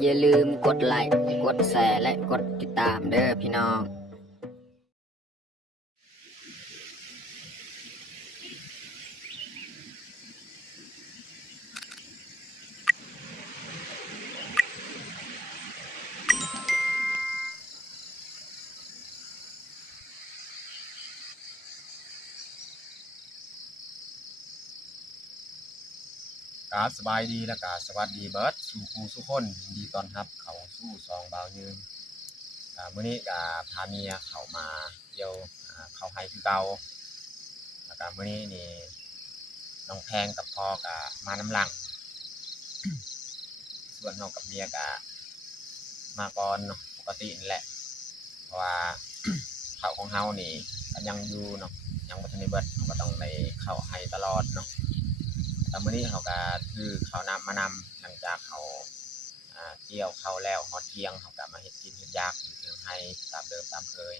อย่าลืมกดไลค์กดแชร์และกดติดตามเด้อพี่น้องสบายดีและสวัสดีเบิร์ดสู่ครูสุคนยินดีต้อนรับเขาสู่ซองบ่าวยืนมื้อนี้พาเมียเขามาเที่ยวเขาไฮคือเก่าแล้วก็มื้อนี้นี่น้องแพงกับพ่อมาน้ำหลังส่วนเฮากับเมียมาก่อนเนาะปกตินี่แหละเพราะว่าเขาของเฮานี่ก็ยังอยู่เนาะยังบ่ทันได้เบิดเราก็ต้องได้เข้าไฮตลอดเนาะแต่มื้อนี้เขาก็คือข้าวนำมานำหลังจากเขาเกี่ยวเข้าแล้วฮอดเที่ยงเขาก็มาเฮ็ดกินเฮ็ดยากอยู่เทิงไฮตามเดิมตามเคย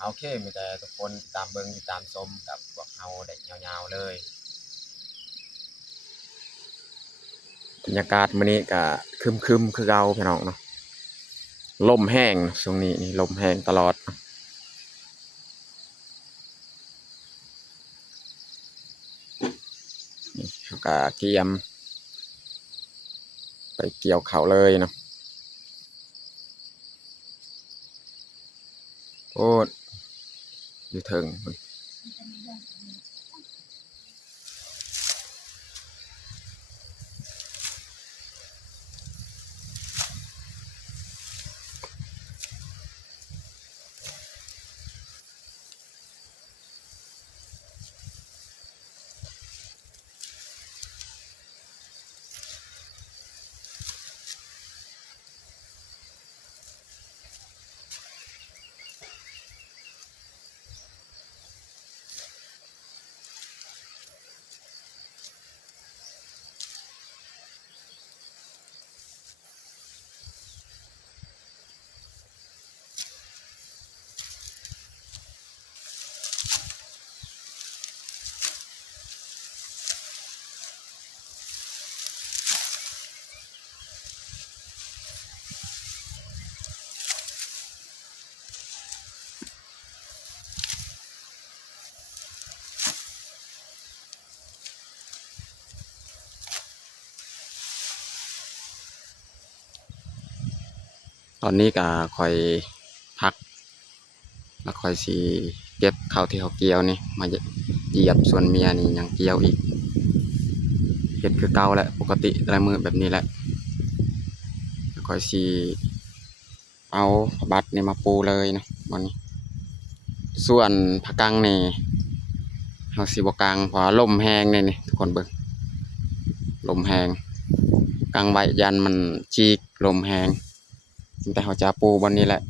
โอเคมีแต่ทุกคนติดตามเบิ่งติดตามชมกับพวกเฮาได้ยาวๆเลยบรรยากาศมื้อนี้ก็ครึมๆคือเก่าพี่น้องเนาะลมแห้งช่วงนี้นี่ลมแห้งตลอดนี่เขาก็เกียมไปเกี่ยวเขาเลยเนาะโอ้อยู่เทิงตอนนี้ก็ค่อยพักแล้วค่อยสิเก็บข้าวที่เขาเกี่ยวนี่มาเหยียบส่วนเมียนี่ยังเกี่ยวอีกเฮ็ดคือเก่าแหละปกติแต่ละมื้อแบบนี้แหละแล้วค่อยสิเอาบัตรนี่มาปูเลยนะวันนี้ส่วนผักกังนี่เฮาสิบ่กางเพราะลมแรงนี่ทุกคนเบิ่งลมแรงกางไว้ยันมันฉีกลมแรงแต่เฮาจะปูบนนี้แหละ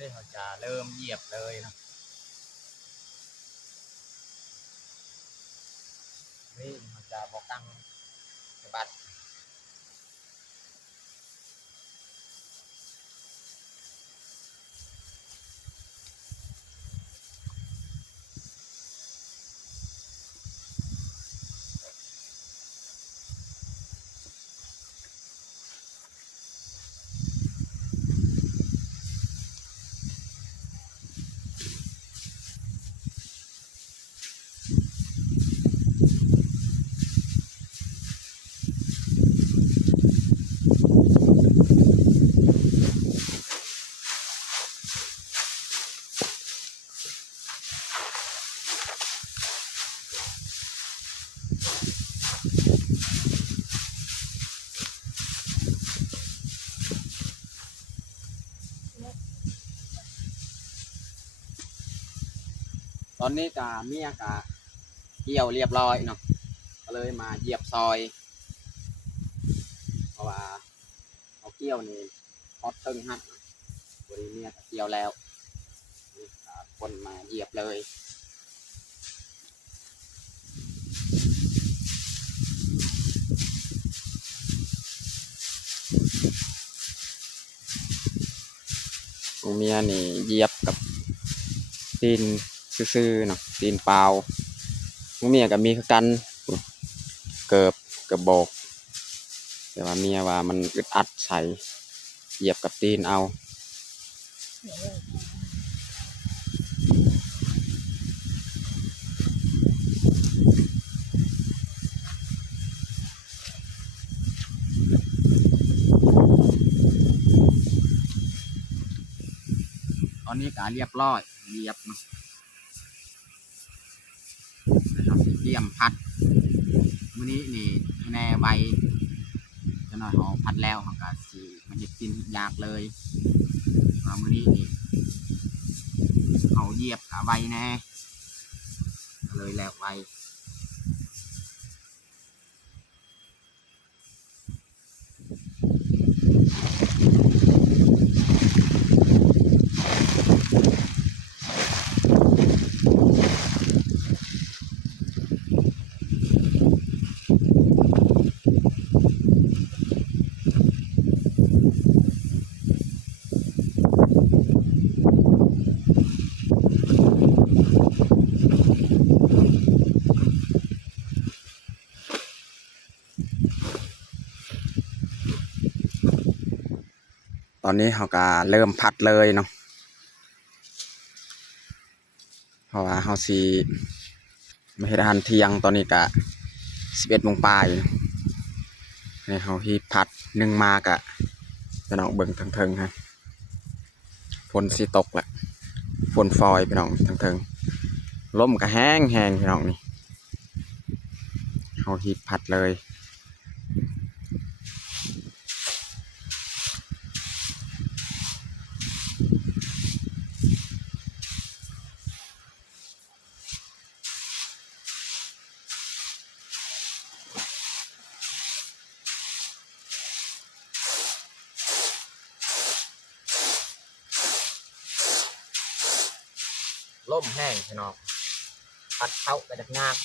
นี่เขาจะเริ่มเหยียบเลยนะนี่เขาจะบอกกังบัตร ตอนนี้กะเมียกะเกี่ยวเรียบร้อยเนาะก็เลยมาเหยียบซอยเพราะว่าเอาเกี่ยวนี่ฮอตตึงฮะบริเมียกะเกี่ยวแล้วนี่ก็คนมาเหยียบเลยของเมียนี่เหยียบกับตีนซื่อๆเนาะตีนเปล่าของเมียก็มีคือกันเกิบกระบอกแต่ว่าเมียว่ามันอึดอัดใส่เหยียบกับตีนเอาตอนนี้ก็เรียบร้อยเหยียบเนาะนะครับเตรียมพัดมื้อนี้นี่แน่ใบจะหน่อยเขาพัดแล้วเขาก็สิมันจะกินยากเลยมื้อนี้นี่เขาเหยียบกับใบแน่ก็เลยแล้วใบตอนนี้เขาก็เริ่มพัดเลยเนาะเพราะว่าเขาสิไม่ให้ทานเที่ยงตอนนี้ก็11 โมงปลายในเขาที่พัดนึ่งมากะจะน้องเบิ่งเทิงๆฮะฝนสิตกแหละฝนฟอยพี่น้องเทิงๆลมก็แห้งพี่น้องนี่เขาที่พัดเลยลมแห้งพี่น้องพัดเข้าไปจากงาน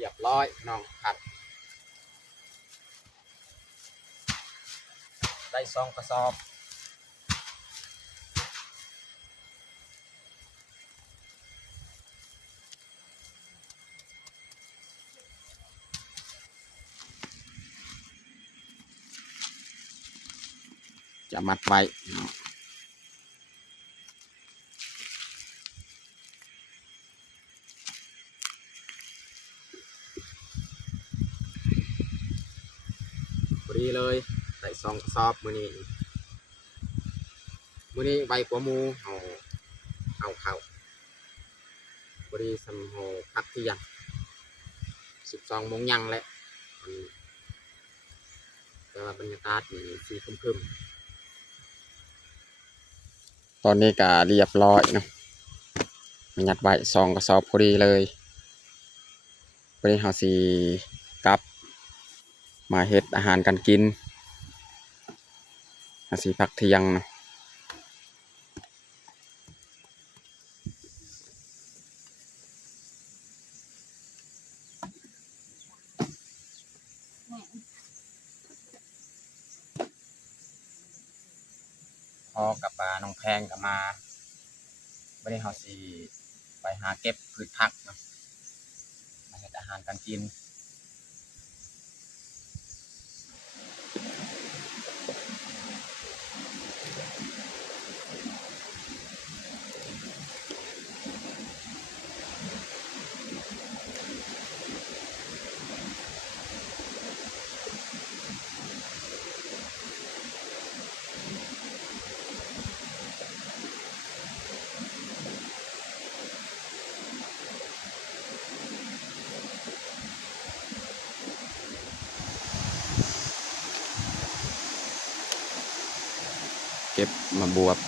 เรียบร้อยน้องพัดได้2 กระสอบจะมัดไว้พอดีเลยได้2 กระสอบมื้อนี้ใบกัวมูเอาเข้าพอดีสำโหพักเที่ยง12 โมงยังแหละแต่ว่าบรรยากาศนี่สีครึมๆตอนนี้ก็เรียบร้อยเนาะยัดไว้2 กระสอบพอดีเลยพอดีเขาสิกลับมาเฮ็ดอาหารกันกินเขาสิพักเที่ยงเนาะ อกับน้องแพงกับมาไม่ได้เฮาสิไปหาเก็บพืชผักเนาะมาเฮ็ดอาหารกันกินเก็บมาบวบ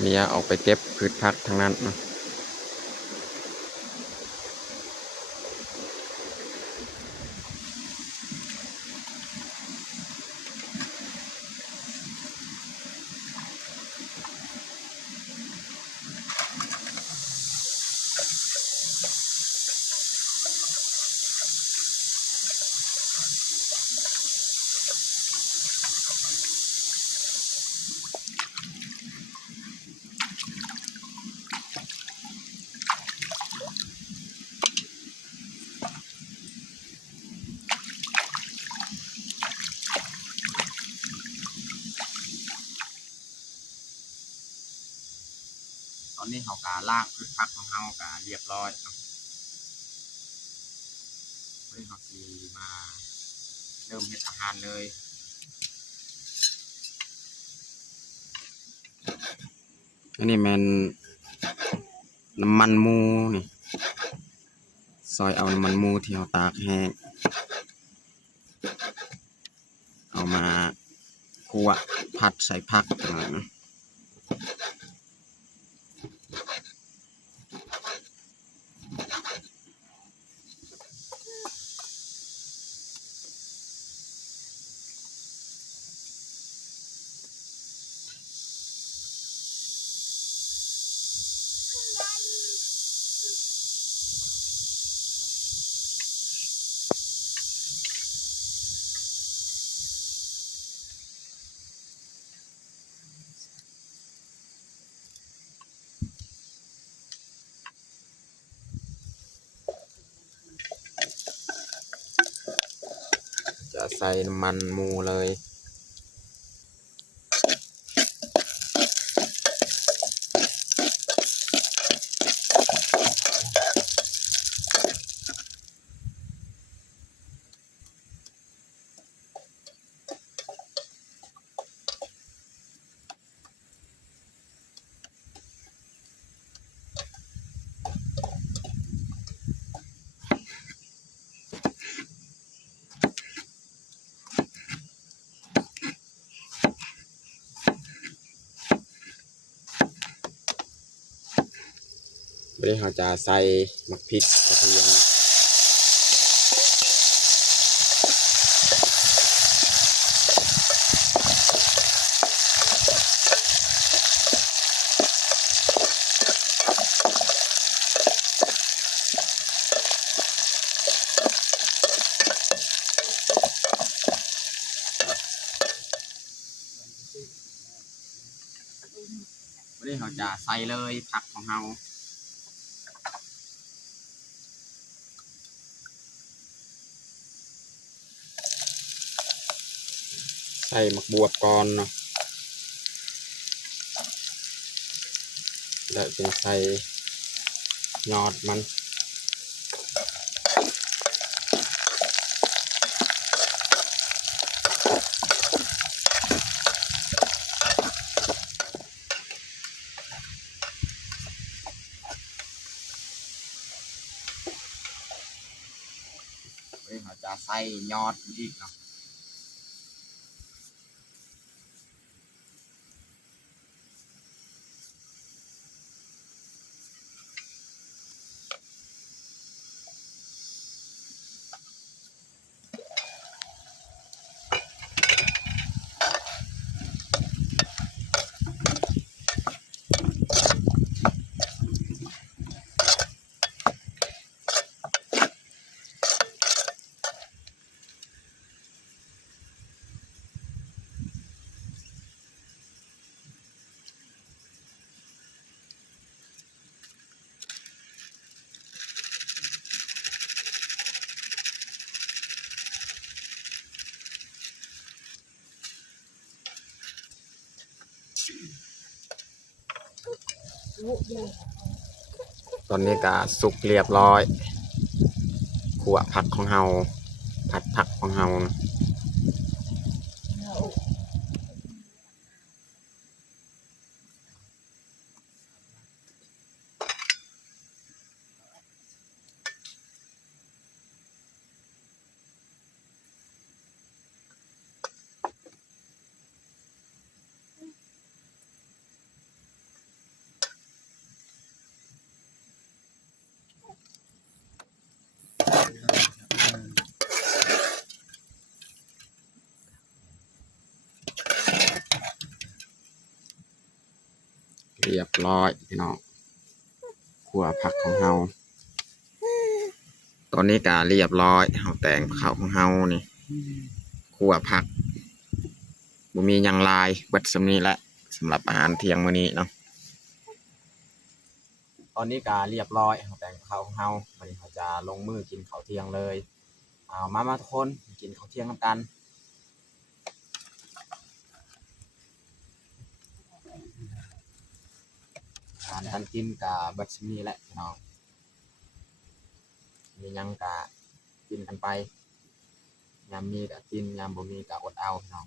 เมียออกไปเก็บพืชผักทั้งนั้นนะตอนนี้เขากาล่างพืชผักของเขากาเรียบร้อยเนาะเฮ้ยเขาสิมาเริ่มเฮ็ดอาหารเลยอันนี้แมนน้ำมันหมูนี่ซอยเอาน้ำมันหมูที่เราตากแห้งเอามาคั่วผัดใส่ผักหน่อยนะจะใส่น้ำมันหมูเลยไม่ได้เขาจะใส่มะพริกกระเทียมไม่ได้เขาจะใส่เลยผักของเราใส่หมักบวบก่อนเนาะแล้วจึงใส่ยอดมันไม่ได้เขาจะ ใส่ยอดอีกเนาะตอนนี้ก็สุกเรียบร้อยขั่วผักของเฮาผัดผักของเฮานะเรียบร้อยพี่น้องขั่วผักของเฮาตอนนี้ก็เรียบร้อยเฮาแต่งข้าวของเฮานี่ขั่วผักบ่มีหยังหลายเบิดสำนี้แหละสำหรับอาหารเที่ยงมื้อนี้เนาะตอนนี้ก็เรียบร้อยเฮาแต่งข้าวของเฮาวันนี้เราจะลงมือกินข้าวเที่ยงเลยเอามาทุกคนกินข้าวเที่ยงนำกันอาหารการกินก็เบิดสำนี้แหละพี่น้องมีหยังก็กินกันไปยามมีก็กินยามบ่มีก็อดเอาพี่น้อง